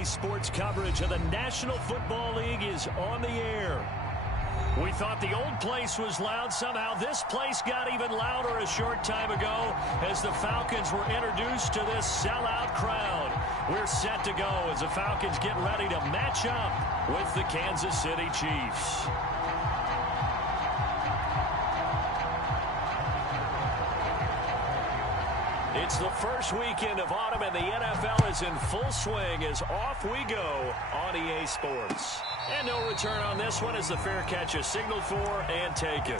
EA Sports coverage of the National Football League is on the air. We thought the old place was loud. Somehow this place got even louder a short time ago as the Falcons were introduced to this sellout crowd. We're set to go as the Falcons get ready to match up with the Kansas City Chiefs. It's the first weekend of autumn, and the NFL is in full swing as off we go on EA Sports. And no return on this one as the fair catch is signaled for and taken.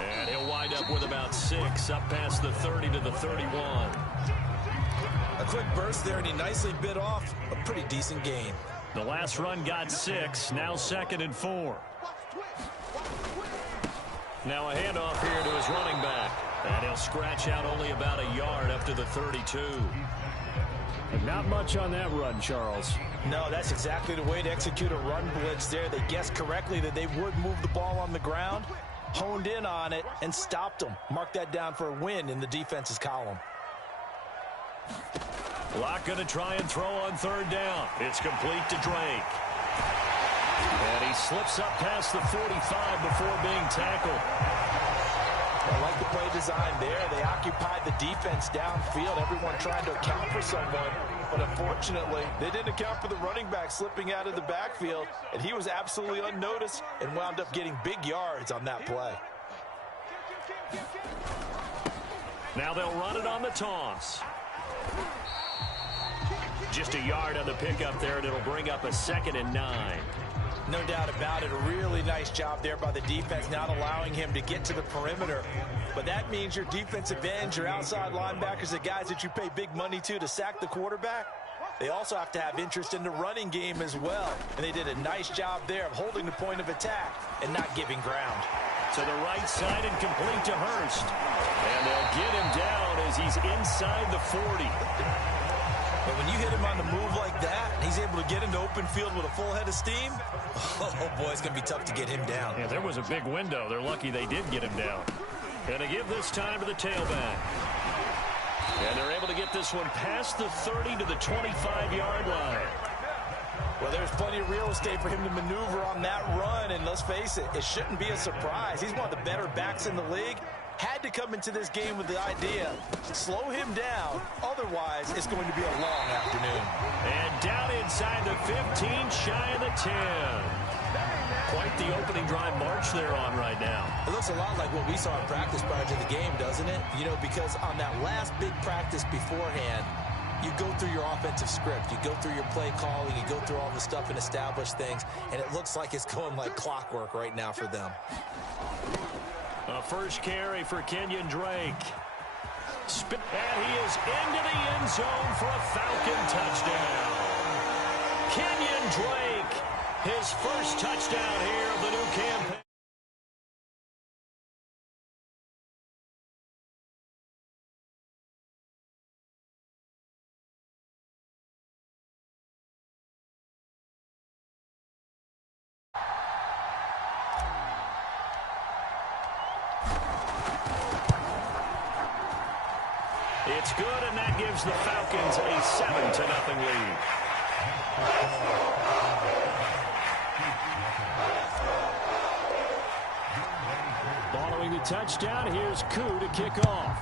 And he'll wind up with about 6, up past the 30 to the 31. A quick burst there, and he nicely bit off a pretty decent gain. The last run got 6, now 2nd and 4. Now a handoff here to his running back. And he'll scratch out only about a yard up to the 32. Not much on that run, Charles. No, that's exactly the way to execute a run blitz there. They guessed correctly that they would move the ball on the ground, honed in on it, and stopped them. Mark that down for a win in the defense's column. Locke going to try and throw on 3rd down. It's complete to Drake. And he slips up past the 45 before being tackled. I like the play design there. They occupied the defense downfield, everyone trying to account for someone. But unfortunately, they didn't account for the running back slipping out of the backfield. And he was absolutely unnoticed and wound up getting big yards on that play. Now they'll run it on the toss. Just a yard on the pickup there, and it'll bring up a 2nd and 9. No doubt about it. A really nice job there by the defense, not allowing him to get to the perimeter. But that means your defensive ends, your outside linebackers, the guys that you pay big money to sack the quarterback, they also have to have interest in the running game as well. And they did a nice job there of holding the point of attack and not giving ground. To the right side and complete to Hurst. And they'll get him down as he's inside the 40. But when you hit him on the move like that, and he's able to get into open field with a full head of steam, oh boy, it's going to be tough to get him down. Yeah, there was a big window. They're lucky they did get him down. And to give this time to the tailback. And they're able to get this one past the 30 to the 25-yard line. Well, there's plenty of real estate for him to maneuver on that run, and let's face it, it shouldn't be a surprise. He's one of the better backs in the league. Had to come into this game with the idea, slow him down, otherwise it's going to be a long afternoon. And down inside the 15, shy of the 10. Quite the opening drive march they're on right now. It looks a lot like what we saw in practice prior to the game, doesn't it? You know, because on that last big practice beforehand, you go through your offensive script, you go through your play calling, you go through all the stuff and establish things, and it looks like it's going like clockwork right now for them. A first carry for Kenyon Drake. And he is into the end zone for a Falcon touchdown. Kenyon Drake, his first touchdown here of the new campaign. It's good, and that gives the Falcons a 7-0 lead. Following the touchdown, here's Koo to kick off.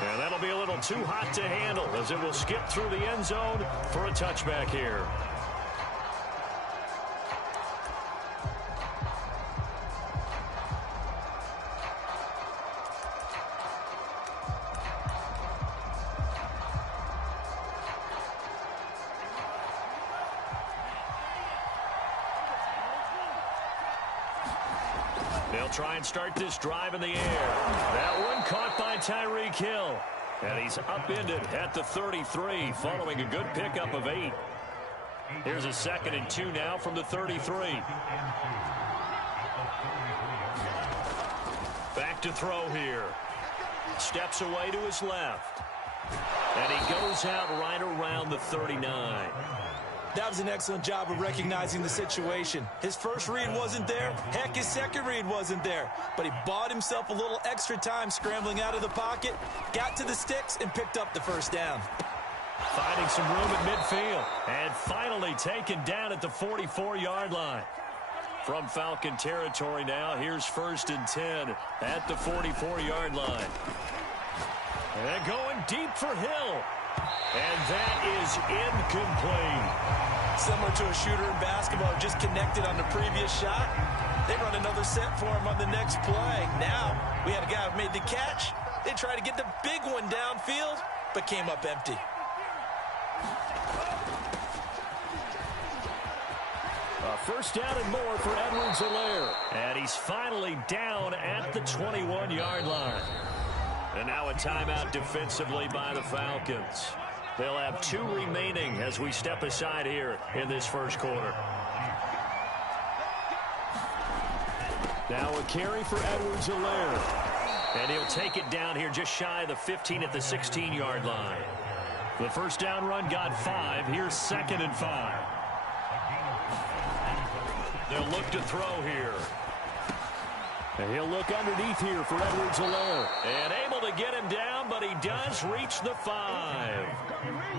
And that'll be a little too hot to handle as it will skip through the end zone for a touchback here. They'll try and start this drive in the air. That one caught by Tyreek Hill. And he's upended at the 33 following a good pickup of 8. Here's a 2nd and 2 now from the 33. Back to throw here. Steps away to his left. And he goes out right around the 39. That was an excellent job of recognizing the situation. His first read wasn't there. Heck, his second read wasn't there. But he bought himself a little extra time scrambling out of the pocket, got to the sticks, and picked up the first down. Finding some room at midfield. And finally taken down at the 44-yard line. From Falcon territory now, here's 1st and 10 at the 44-yard line. And going deep for Hill. And that is incomplete. Similar to a shooter in basketball, just connected on the previous shot. They run another set for him on the next play. Now, we had a guy who made the catch. They tried to get the big one downfield, but came up empty. First down and more for Edwards-Helaire. And he's finally down at the 21-yard line. And now a timeout defensively by the Falcons. They'll have 2 remaining as we step aside here in this first quarter. Now a carry for Edwards-Helaire. And he'll take it down here just shy of the 15 at the 16-yard line. The first down run got 5. Here's 2nd and 5. They'll look to throw here. And he'll look underneath here for Edwards-Helaire. And able to get him down, but he does reach the 5.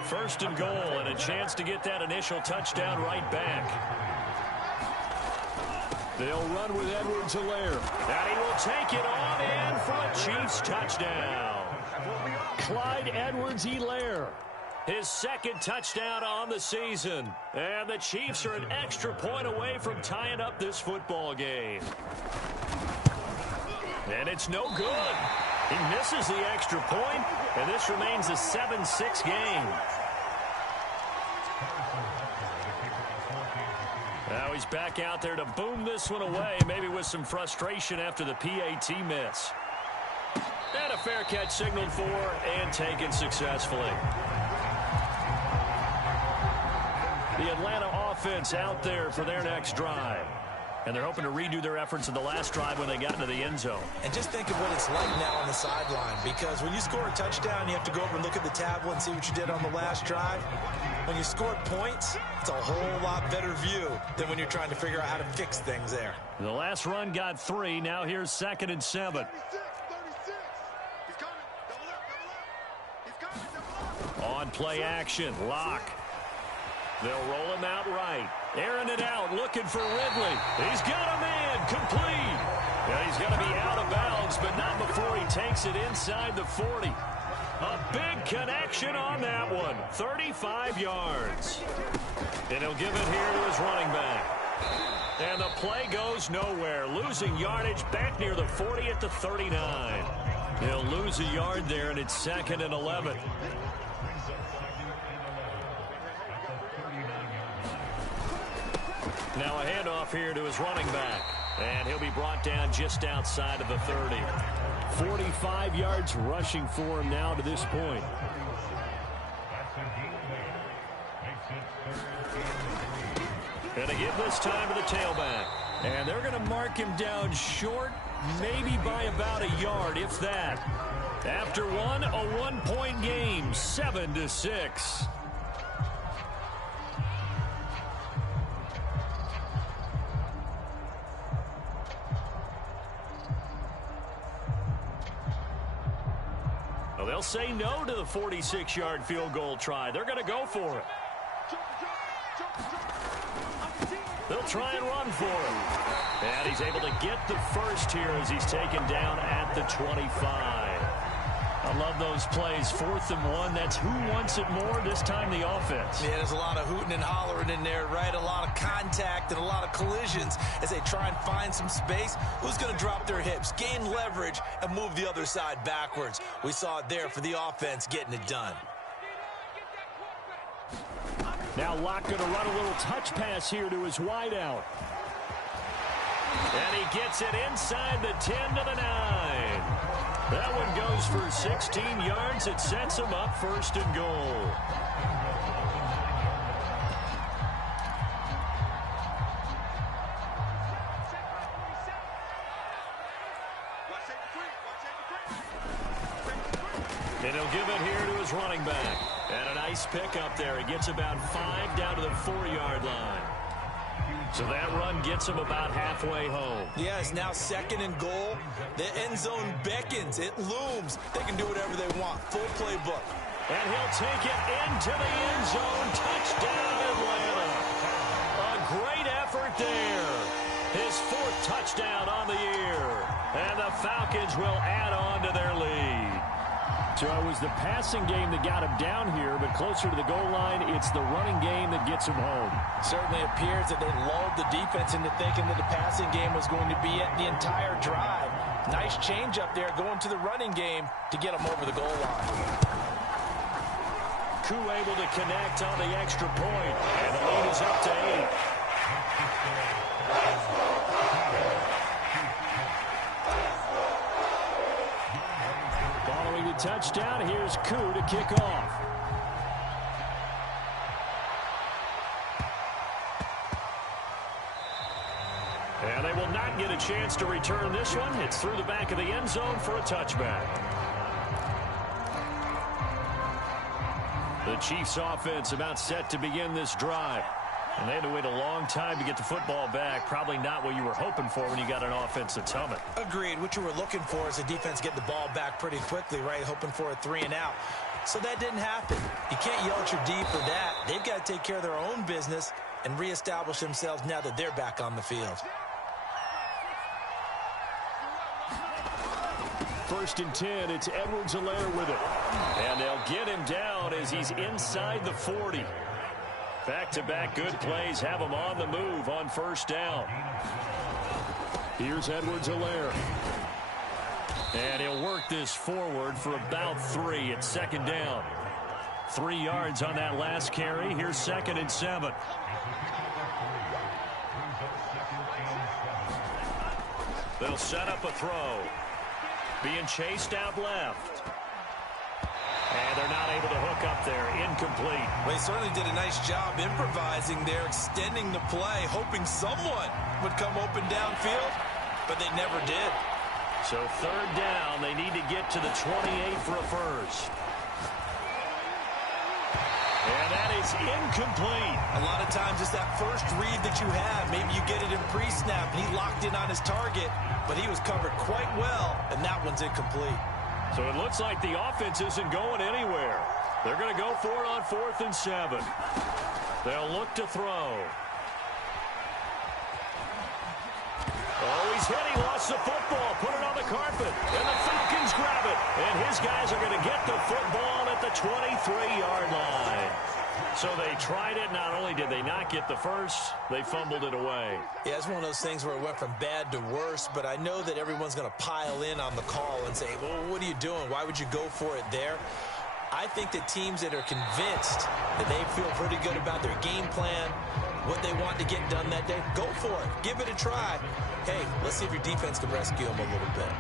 1st and goal, and a chance to get that initial touchdown right back. They'll run with Edwards-Helaire. And he will take it on in for a Chiefs touchdown. Clyde Edwards-Helaire. His 2nd touchdown on the season. And the Chiefs are an extra point away from tying up this football game. And it's no good. He misses the extra point, and this remains a 7-6 game. Now he's back out there to boom this one away, maybe with some frustration after the PAT miss. And a fair catch signaled for and taken successfully. The Atlanta offense out there for their next drive. And they're hoping to redo their efforts in the last drive when they got into the end zone. And just think of what it's like now on the sideline, because when you score a touchdown, you have to go over and look at the tablet and see what you did on the last drive. When you scored points, it's a whole lot better view than when you're trying to figure out how to fix things there. The last run got 3. Now here's 2nd and 7. On play action, Locke. They'll roll him out right. Airing it out, looking for Ridley. He's got a man, complete. Yeah, he's going to be out of bounds, but not before he takes it inside the 40. A big connection on that one. 35 yards. And he'll give it here to his running back. And the play goes nowhere. Losing yardage back near the 40 at the 39. He'll lose a yard there, and it's 2nd and 11. Now a handoff here to his running back. And he'll be brought down just outside of the 30. 45 yards rushing for him now to this point. And they give this time to the tailback. And they're going to mark him down short, maybe by about a yard, if that. After one, a one-point game, 7-6. They'll say no to the 46-yard field goal try. They're going to go for it. They'll try and run for it. And he's able to get the first here as he's taken down at the 25. I love those plays. 4th and 1. That's who wants it more, this time the offense. Yeah, there's a lot of hooting and hollering in there, right? A lot of contact and a lot of collisions as they try and find some space. Who's going to drop their hips, gain leverage, and move the other side backwards? We saw it there for the offense getting it done. Now Locke going to run a little touch pass here to his wideout. And he gets it inside the 10 to the 9. That one goes for 16 yards. It sets him up 1st and goal. And he'll give it here to his his running back. And a nice pickup there. He gets about 5 down to the 4-yard line. So that run gets him about halfway home. Yeah, it's now 2nd and goal. The end zone beckons. It looms. They can do whatever they want. Full playbook. And he'll take it into the end zone. Touchdown, Atlanta. A great effort there. His 4th touchdown on the year. And the Falcons will add on to their lead. So it was the passing game that got him down here, but closer to the goal line, it's the running game that gets him home. Certainly appears that they lulled the defense into thinking that the passing game was going to be at the entire drive. Nice change up there going to the running game to get him over the goal line. Koo able to connect on the extra point, and the lead is up to 8. Following the touchdown, here's Koo to kick off. And they will not get a chance to return this one. It's through the back of the end zone for a touchback. The Chiefs offense about set to begin this drive. And they had to wait a long time to get the football back. Probably not what you were hoping for when you got an offense that's humming. Agreed. What you were looking for is the defense getting the ball back pretty quickly, right? Hoping for a 3 and out. So that didn't happen. You can't yell at your D for that. They've got to take care of their own business and reestablish themselves now that they're back on the field. 1st and 10, it's Edwards-Helaire with it. And they'll get him down as he's inside the 40. Back-to-back good plays have him on the move on 1st down. Here's Edwards-Helaire. And he'll work this forward for about 3 at 2nd down. 3 yards on that last carry. Here's 2nd and 7. They'll set up a throw. Being chased out left. And they're not able to hook up there. Incomplete. Well, they certainly did a nice job improvising there, extending the play, hoping someone would come open downfield, but they never did. So 3rd down, they need to get to the 28 for a first. And that is incomplete. A lot of times it's that first read that you have. Maybe you get it in pre-snap, and he locked in on his target, but he was covered quite well, and that one's incomplete. So it looks like the offense isn't going anywhere. They're going to go for it on 4th and 7. They'll look to throw. Oh, he's hit. He lost the football. Put it on the carpet. And the Falcons grab it. And his guys are going to get the football at the 23-yard line. So they tried it. Not only did they not get the first, they fumbled it away. Yeah, it's one of those things where it went from bad to worse, but I know that everyone's going to pile in on the call and say, well, what are you doing? Why would you go for it there? I think that teams that are convinced that they feel pretty good about their game plan, what they want to get done that day, go for it. Give it a try. Hey, let's see if your defense can rescue them a little bit.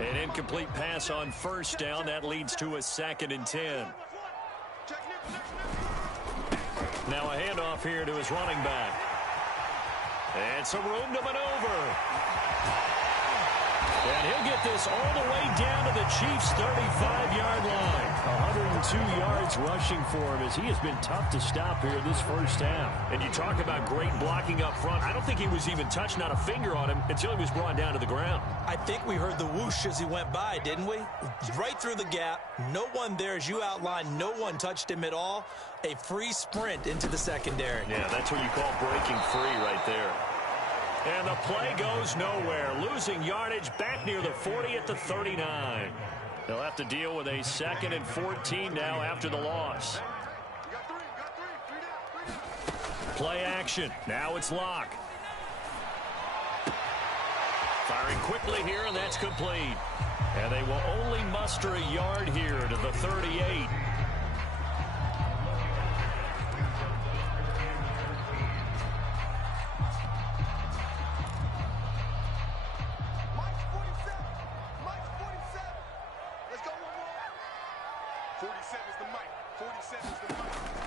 An incomplete pass on 1st down. That leads to a 2nd and 10. Now a handoff here to his running back. And some room to maneuver. And he'll get this all the way down to the Chiefs' 35-yard line. 102 yards rushing for him as he has been tough to stop here this 1st half. And you talk about great blocking up front. I don't think he was even touched, not a finger on him, until he was brought down to the ground. I think we heard the whoosh as he went by, didn't we? Right through the gap. No one there, as you outlined. No one touched him at all. A free sprint into the secondary. Yeah, that's what you call breaking free right there. And the play goes nowhere. Losing yardage back near the 40 at the 39. They'll have to deal with a 2nd and 14 now after the loss. Play action. Now it's Locke. Firing quickly here, and that's complete. And they will only muster a yard here to the 38.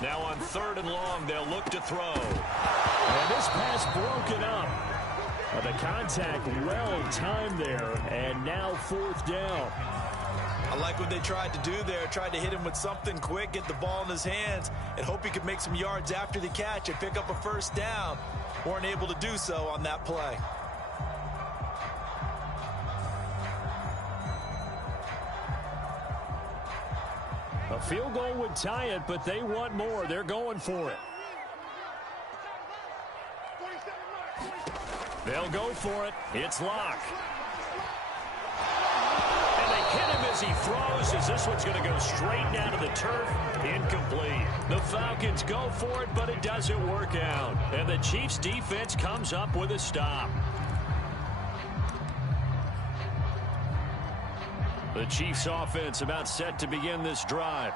Now on 3rd and long, they'll look to throw. And this pass broken up. The contact well timed there, and now fourth down. I like what they tried to do there. Tried to hit him with something quick, get the ball in his hands, and hope he could make some yards after the catch and pick up a first down. Weren't able to do so on that play. A field goal would tie it, but they want more. They're going for it. They'll go for it. It's Locke. And they hit him as he throws, as this one's going to go straight down to the turf. Incomplete. The Falcons go for it, but it doesn't work out. And the Chiefs' defense comes up with a stop. The Chiefs' offense about set to begin this drive.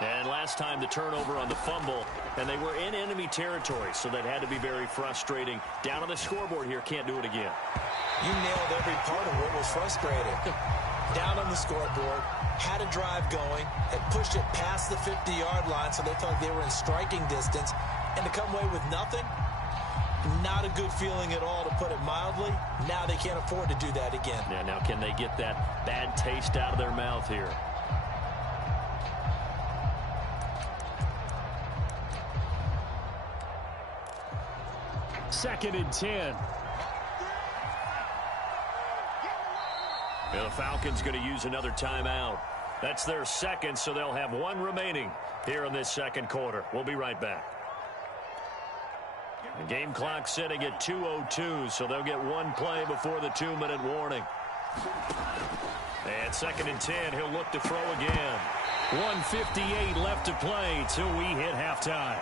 And last time the turnover on the fumble, and they were in enemy territory, so that had to be very frustrating. Down on the scoreboard here, can't do it again. You nailed every part of what was frustrating. Down on the scoreboard, had a drive going, had pushed it past the 50-yard line, so they thought they were in striking distance, and to come away with nothing, not a good feeling at all, to put it mildly. Now they can't afford to do that again. Yeah, now can they get that bad taste out of their mouth here? Second and 10. The Falcons going to use another timeout. That's their second, so they'll have one remaining here in this second quarter. We'll be right back. The game clock sitting at 2:02, so they'll get one play before the 2-minute warning. And second and 10, he'll look to throw again. 1:58 left to play till we hit halftime.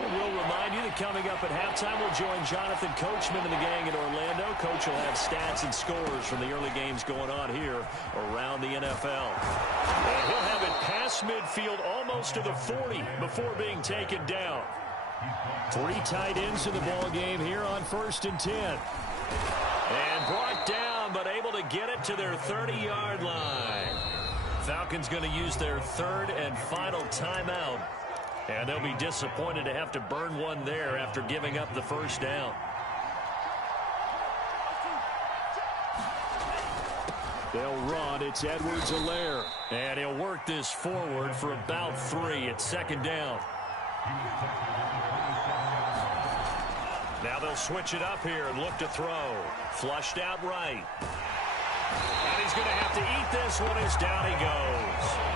And we'll remind you that coming up at halftime, we'll join Jonathan Coachman and the gang in Orlando. Coach will have stats and scores from the early games going on here around the NFL. And he'll have it past midfield almost to the 40 before being taken down. Three tight ends in the ball game here on 1st and 10. And brought down, but able to get it to their 30-yard line. Falcons going to use their third and final timeout. And they'll be disappointed to have to burn one there after giving up the first down. They'll run. It's Edwards-Helaire. And he'll work this forward for about 3. It's second down. Now they'll switch it up here and look to throw. Flushed out right. And he's going to have to eat this one as down he goes.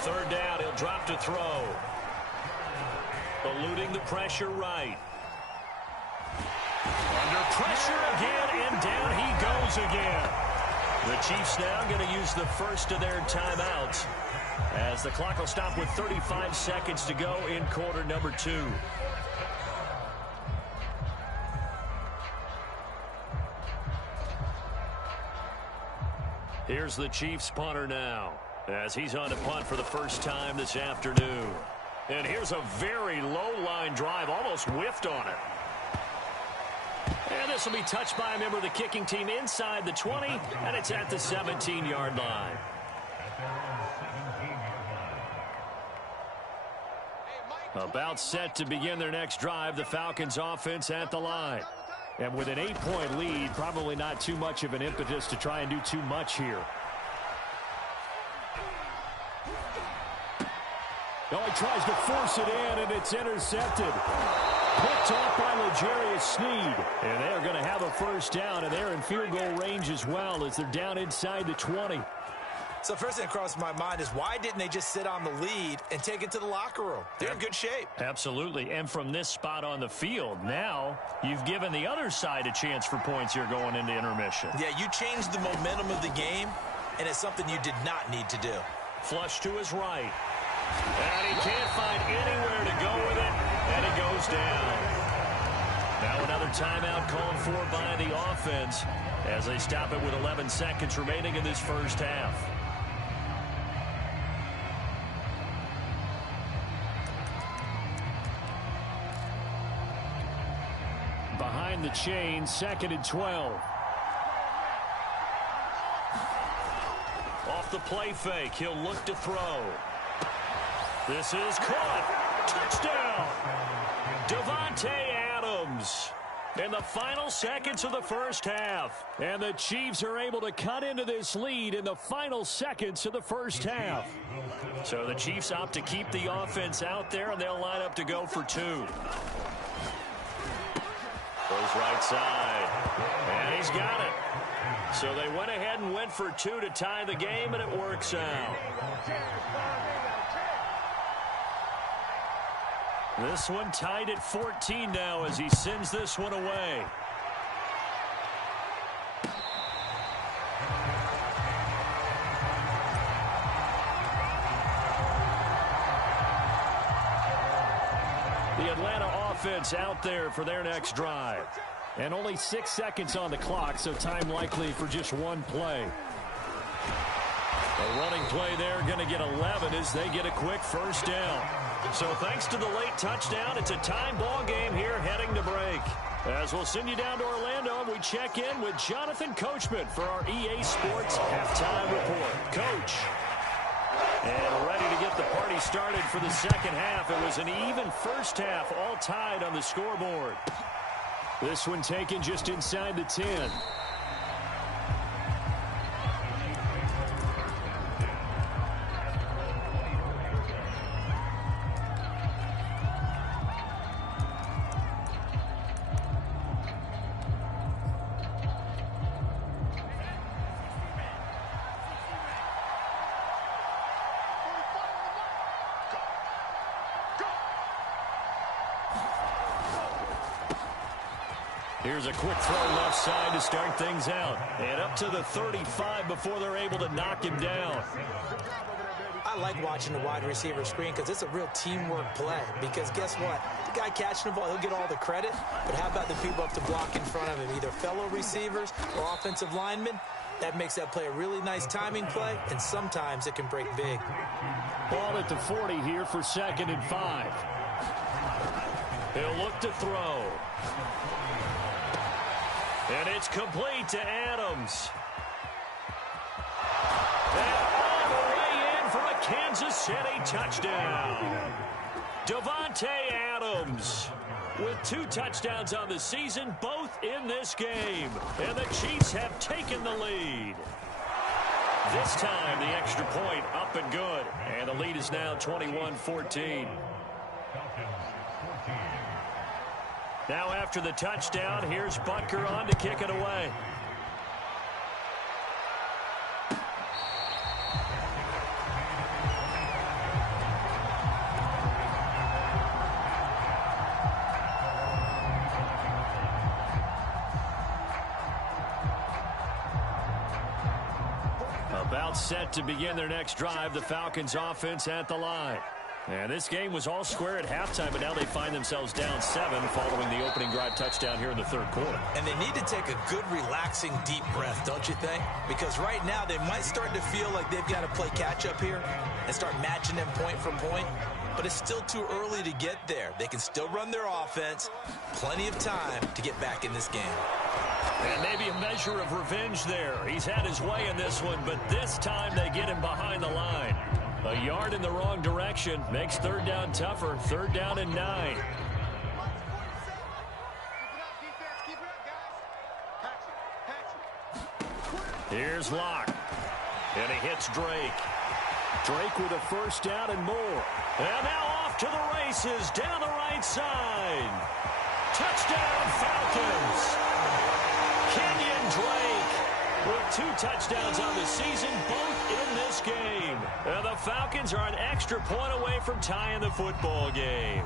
Third down, he'll drop to throw. Eluding the pressure right. Under pressure again, and down he goes again. The Chiefs now going to use the first of their timeouts, as the clock will stop with 35 seconds to go in quarter number 2. Here's the Chiefs punter now, as he's on to punt for the first time this afternoon. And here's a very low-line drive, almost whiffed on it. And this will be touched by a member of the kicking team inside the 20, and it's at the 17-yard line. About set to begin their next drive, the Falcons offense at the line. And with an 8-point lead, probably not too much of an impetus to try and do too much here. Oh, he tries to force it in, and it's intercepted. Picked off by L'Jarius Sneed. And they're going to have a first down, and they're in field goal range as well as they're down inside the 20. So first thing that crossed my mind is, why didn't they just sit on the lead and take it to the locker room? They're in good shape. Absolutely. And from this spot on the field, now you've given the other side a chance for points here going into intermission. Yeah, you changed the momentum of the game, and it's something you did not need to do. Flush to his right. And he can't find anywhere to go with it, and it goes down. Now another timeout called for by the offense as they stop it with 11 seconds remaining in this first half. Behind begin the chain. 2nd and 12. Off the play fake, he'll look to throw. This is caught. Touchdown. Davante Adams. In the final seconds of the first half. And the Chiefs are able to cut into this lead in the final seconds of the first half. So the Chiefs opt to keep the offense out there, and they'll line up to go for 2. Goes right side. And he's got it. So they went ahead and went for 2 to tie the game, and it works out. This one tied at 14 now as he sends this one away. The Atlanta offense out there for their next drive. And only 6 seconds on the clock, so time likely for just one play. A running play there, going to get 11 as they get a quick first down. So thanks to the late touchdown, it's a time ball game here heading to break. As we'll send you down to Orlando, we check in with Jonathan Coachman for our EA Sports Halftime Report. Coach. And ready to get the party started for the second half. It was an even first half, all tied on the scoreboard. This one taken just inside the 10. Here's a quick throw left side to start things out. And up to the 35 before they're able to knock him down. I like watching the wide receiver screen because it's a real teamwork play. Because guess what? The guy catching the ball, he'll get all the credit. But how about the people up to block in front of him? Either fellow receivers or offensive linemen. That makes that play a really nice timing play. And sometimes it can break big. Ball at the 40 here for 2nd and 5. He'll look to throw. And it's complete to Adams. And all the way in for a Kansas City touchdown. Davante Adams with 2 touchdowns on the season, both in this game. And the Chiefs have taken the lead. This time, the extra point up and good. And the lead is now 21-14. Now after the touchdown, here's Butker on to kick it away. About set to begin their next drive, the Falcons offense at the line. And this game was all square at halftime, but now they find themselves down 7 following the opening drive touchdown here in the 3rd quarter. And they need to take a good, relaxing, deep breath, don't you think? Because right now they might start to feel like they've got to play catch-up here and start matching them point for point. But it's still too early to get there. They can still run their offense. Plenty of time to get back in this game. And maybe a measure of revenge there. He's had his way in this one, but this time they get him behind the line. A yard in the wrong direction makes 3rd down tougher. 3rd down and 9. Here's Locke. And he hits Drake. Drake with a first down and more. And now off to the races down the right side. Touchdown Falcons. Kenyon Drake with 2 touchdowns on the season, both in this game. And the Falcons are an extra point away from tying the football game.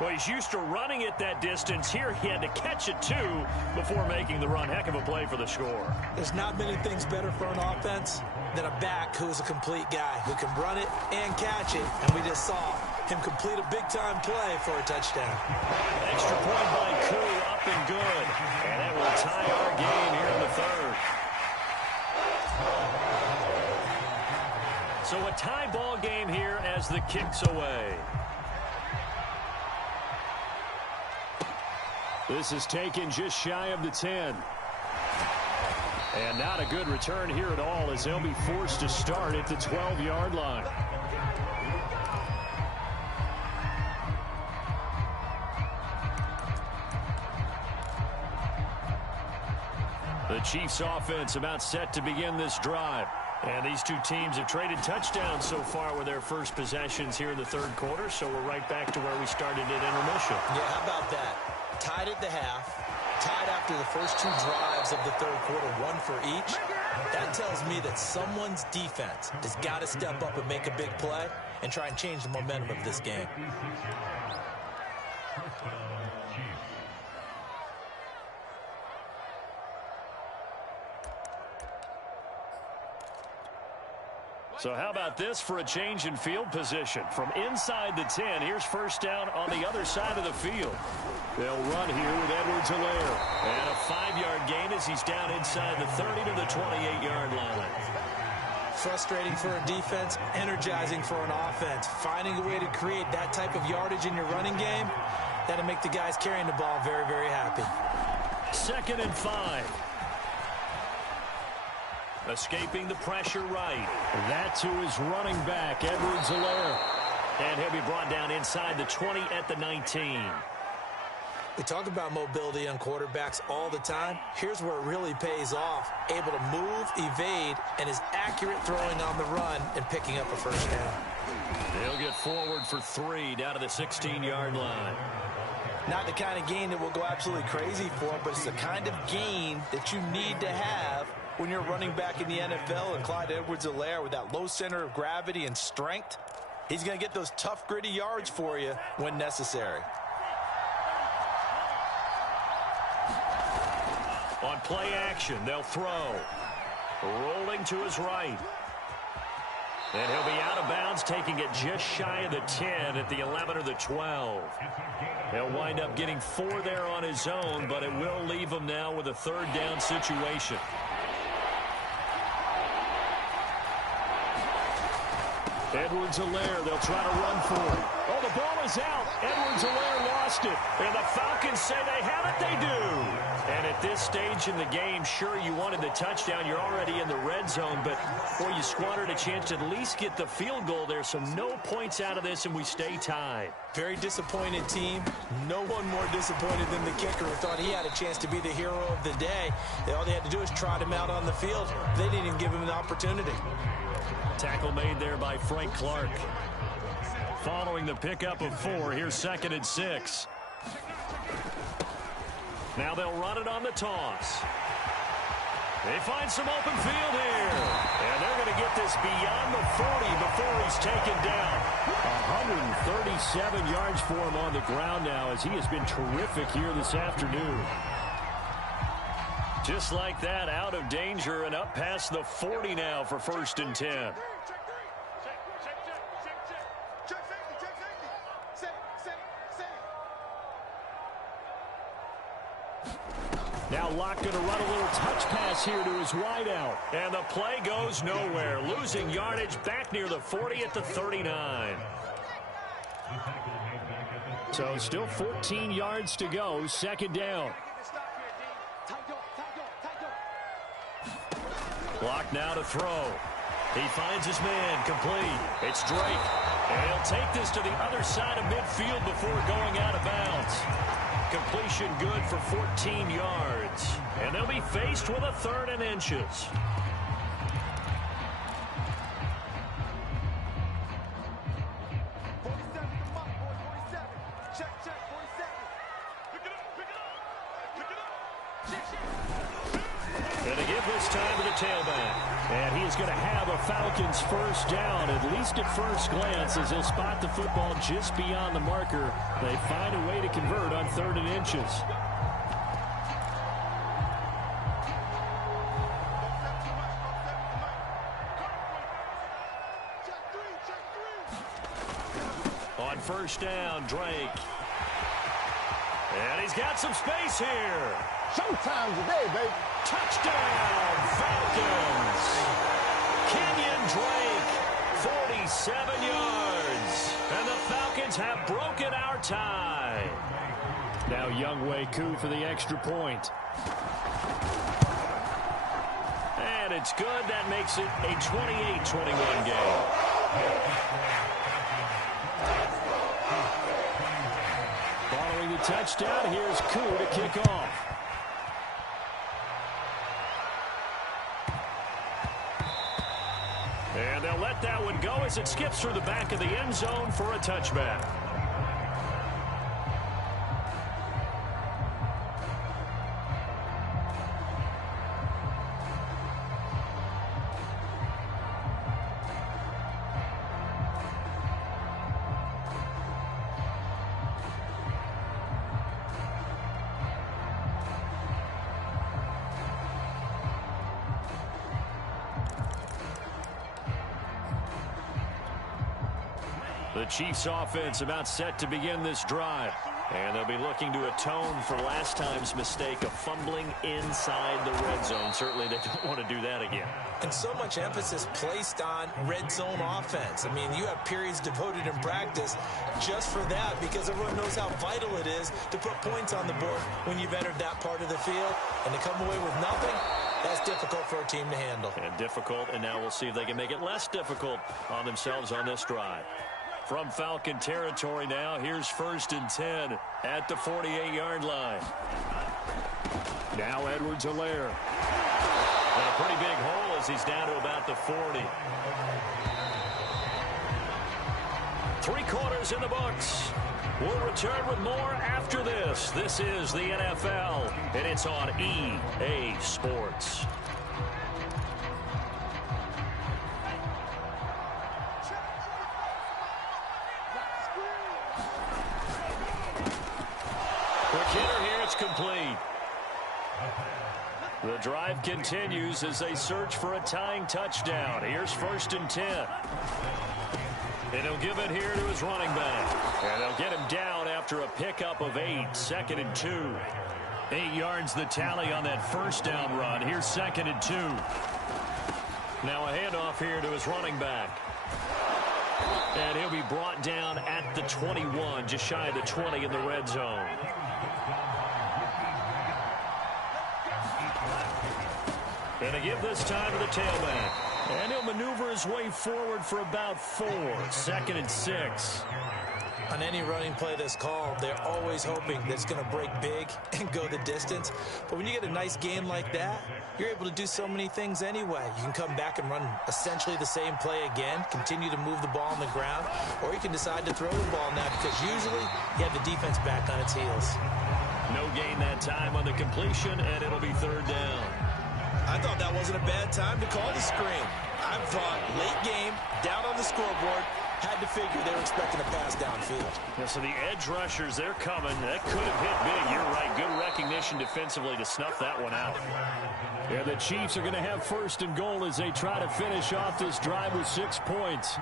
Well, he's used to running it that distance. Here he had to catch it, too, before making the run. Heck of a play for the score. There's not many things better for an offense than a back who's a complete guy who can run it and catch it. And we just saw him complete a big-time play for a touchdown. Extra point by Koo, up and good. And it will tie our game here in the 3rd. So a tie ball game here as the kick's away. This is taken just shy of the 10. And not a good return here at all as they'll be forced to start at the 12-yard line. The Chiefs offense about set to begin this drive. And these two teams have traded touchdowns so far with their first possessions here in the third quarter, so we're right back to where we started at intermission. Yeah, how about that? Tied at the half, tied after the first two drives of the third quarter, one for each. That tells me that someone's defense has got to step up and make a big play and try and change the momentum of this game. So how about this for a change in field position? From inside the 10, here's first down on the other side of the field. They'll run here with Edwards-Helaire. And a 5-yard gain as he's down inside the 30 to the 28-yard line. Frustrating for a defense, energizing for an offense. Finding a way to create that type of yardage in your running game, that'll make the guys carrying the ball very, very happy. 2nd and 5. Escaping the pressure right. That's who is running back, Edwards-Helaire. And he'll be brought down inside the 20 at the 19. We talk about mobility on quarterbacks all the time. Here's where it really pays off. Able to move, evade, and is accurate throwing on the run and picking up a first down. They'll get forward for 3 down to the 16-yard line. Not the kind of gain that will go absolutely crazy for him, but it's the kind of gain that you need to have when you're running back in the NFL. And Clyde Edwards-Helaire, with that low center of gravity and strength, he's going to get those tough, gritty yards for you when necessary. On play action, they'll throw. Rolling to his right. And he'll be out of bounds, taking it just shy of the 10 at the 11 or the 12. He'll wind up getting 4 there on his own, but it will leave him now with a 3rd down situation. Edwards-Helaire, they'll try to run for it. Oh, the ball is out. Edwards-Helaire lost it. And the Falcons say they have it. They do. And at this stage in the game, sure, you wanted the touchdown. You're already in the red zone. But, boy, you squandered a chance to at least get the field goal there. So no points out of this, and we stay tied. Very disappointed team. No one more disappointed than the kicker, who thought he had a chance to be the hero of the day. All they had to do is trot him out on the field. They didn't even give him an opportunity. Tackle made there by Frank Clark. Following the pickup of 4, here's 2nd and 6. Now they'll run it on the toss. They find some open field here. And they're going to get this beyond the 40 before he's taken down. 137 yards for him on the ground now, as he has been terrific here this afternoon. Just like that, out of danger and up past the 40 now for 1st and 10. Now Locke going to run a little touch pass here to his wideout. And the play goes nowhere. Losing yardage back near the 40 at the 39. So still 14 yards to go. 2nd down. Locke now to throw. He finds his man complete. It's Drake. And he'll take this to the other side of midfield before going out of bounds. Completion good for 14 yards. And they'll be faced with a 3rd and inches. Going to give this time to the tailback. And he is going to have a Falcons first down, at least at first glance, as he'll spot the football just beyond the marker. They find a way to convert on 3rd and inches. On first down, Drake. And he's got some space here. Showtime today, baby. Touchdown, Falcons. Kenyon Drake, 47 yards. And the Falcons have broken our tie. Now Younghoe Koo for the extra point. And it's good. That makes it a 28-21 game. Following the touchdown, here's Koo to kick off. And they'll let that one go as it skips through the back of the end zone for a touchback. The Chiefs offense about set to begin this drive. And they'll be looking to atone for last time's mistake of fumbling inside the red zone. Certainly they don't want to do that again. And so much emphasis placed on red zone offense. I mean, you have periods devoted in practice just for that because everyone knows how vital it is to put points on the board when you've entered that part of the field. And to come away with nothing, that's difficult for a team to handle. And difficult, and now we'll see if they can make it less difficult on themselves on this drive. From Falcon territory now, here's 1st and 10 at the 48-yard line. Now Edwards-Helaire. And a pretty big hole as he's down to about the 40. 3 quarters in the books. We'll return with more after this. This is the NFL, and it's on EA Sports. Quick hitter here, it's complete. The drive continues as they search for a tying touchdown. Here's 1st and 10. And he'll give it here to his running back. And they'll get him down after a pickup of 8. 2nd and 2. 8 yards the tally on that first down run. Here's 2nd and 2. Now a handoff here to his running back. And he'll be brought down at the 21, just shy of the 20 in the red zone. And a give this time to the tailback. And he'll maneuver his way forward for about 4. 2nd and 6. On any running play that's called, they're always hoping that it's going to break big and go the distance. But when you get a nice game like that, you're able to do so many things anyway. You can come back and run essentially the same play again, continue to move the ball on the ground, or you can decide to throw the ball now because usually you have the defense back on its heels. No gain that time on the completion, and it'll be 3rd down. I thought that wasn't a bad time to call the screen. I thought late game, down on the scoreboard, had to figure they were expecting a pass downfield. Yeah, so the edge rushers, they're coming. That could have hit big. You're right. Good recognition defensively to snuff that one out. Yeah, the Chiefs are going to have 1st and goal as they try to finish off this drive with 6 points.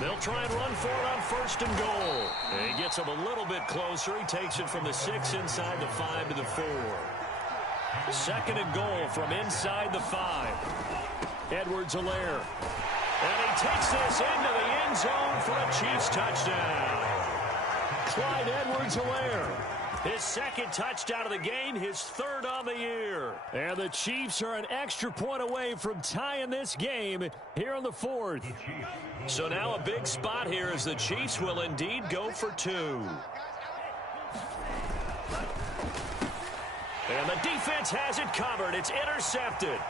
They'll try and run for it on 1st and goal. And he gets him a little bit closer. He takes it from the 6 inside the 5 to the 4. 2nd and goal from inside the 5. Edwards-Helaire. And he takes this into the end zone for a Chiefs touchdown. Clyde Edwards-Helaire. His 2nd touchdown of the game, his 3rd on the year. And the Chiefs are an extra point away from tying this game here in the 4th. So now a big spot here as the Chiefs will indeed go for 2. And the defense has it covered. It's intercepted.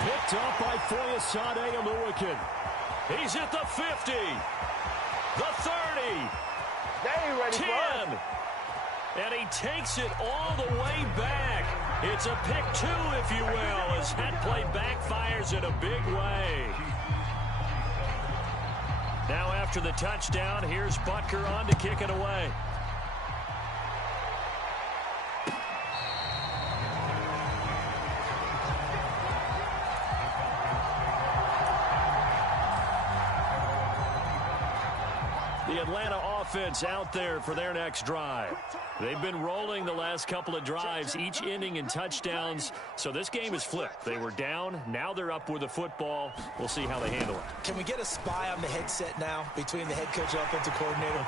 Picked up by Foyesade Oluwakin. He's at the 50. The 30. They ain't ready 10. for us. And he takes it all the way back. It's a pick 2, if you will, as that play backfires in a big way. Now after the touchdown, here's Butker on to kick it away. The the Atlanta offense out there for their next drive. They've been rolling the last couple of drives, each inning in touchdowns. So this game is flipped. They were down. Now they're up with the football. We'll see how they handle it. Can we get a spy on the headset now between the head coach and offensive coordinator?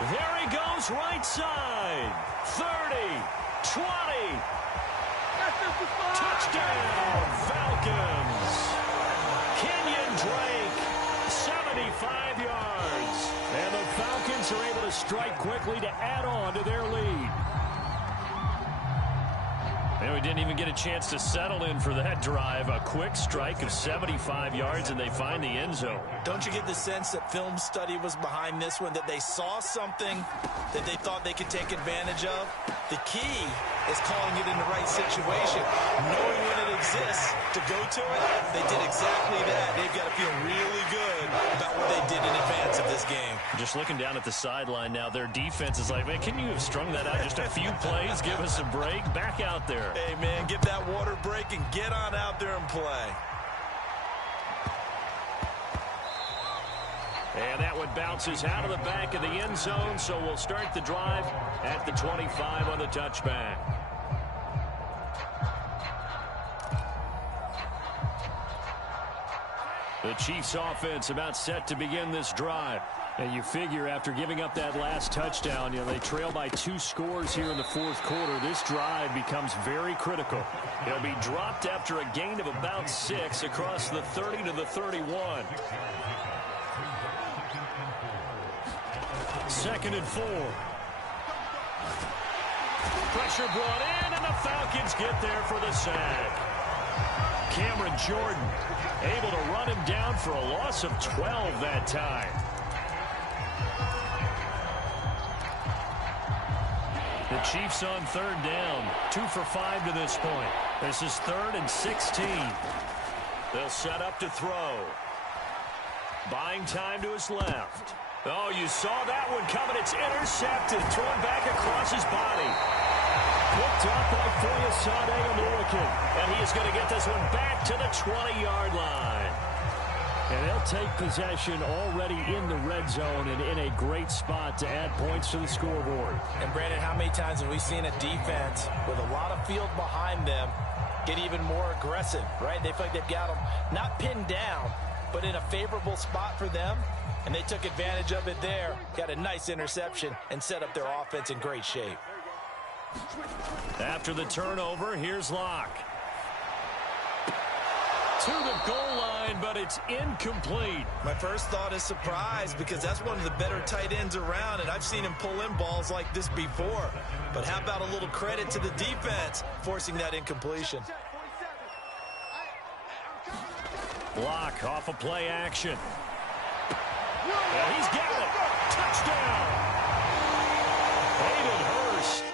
There he goes, right side. 30, 20. Touchdown, Falcons. Kenyon Drake, 75 yards. And the Falcons are able to strike quickly to add on to their lead. And we didn't even get a chance to settle in for that drive. A quick strike of 75 yards, and they find the end zone. Don't you get the sense that film study was behind this one, that they saw something that they thought they could take advantage of? The key is calling it in the right situation, knowing when it exists to go to it. They did exactly that. They've got to feel really good about what they did in advance of this game. Just looking down at the sideline now, their defense is like, man, can you have strung that out just a few plays? Give us a break. Back out there. Hey, man, get that water break and get on out there and play. And that one bounces out of the back of the end zone, so we'll start the drive at the 25 on the touchback. The Chiefs offense about set to begin this drive. And you figure after giving up that last touchdown, they trail by 2 scores here in the fourth quarter. This drive becomes very critical. It'll be dropped after a gain of about 6 across the 30 to the 31. 2nd and 4. Pressure brought in, and the Falcons get there for the sack. Cameron Jordan able to run him down for a loss of 12 that time. The Chiefs on 3rd down. 2 for 5 to this point. This is 3rd and 16. They'll set up to throw. Buying time to his left. Oh, you saw that one coming. It's intercepted. Thrown back across his body. Picked up by Foyesade American. And he is going to get this one back to the 20-yard line. And they'll take possession already in the red zone and in a great spot to add points to the scoreboard. And, Brandon, how many times have we seen a defense with a lot of field behind them get even more aggressive, right? They feel like they've got them not pinned down, but in a favorable spot for them. And they took advantage of it there, got a nice interception, and set up their offense in great shape. After the turnover, here's Locke. To the goal line, but it's incomplete. My first thought is surprise, because that's one of the better tight ends around, and I've seen him pull in balls like this before. But how about a little credit to the defense forcing that incompletion? Locke off a play action. And he's got it. Touchdown. Hayden Hurst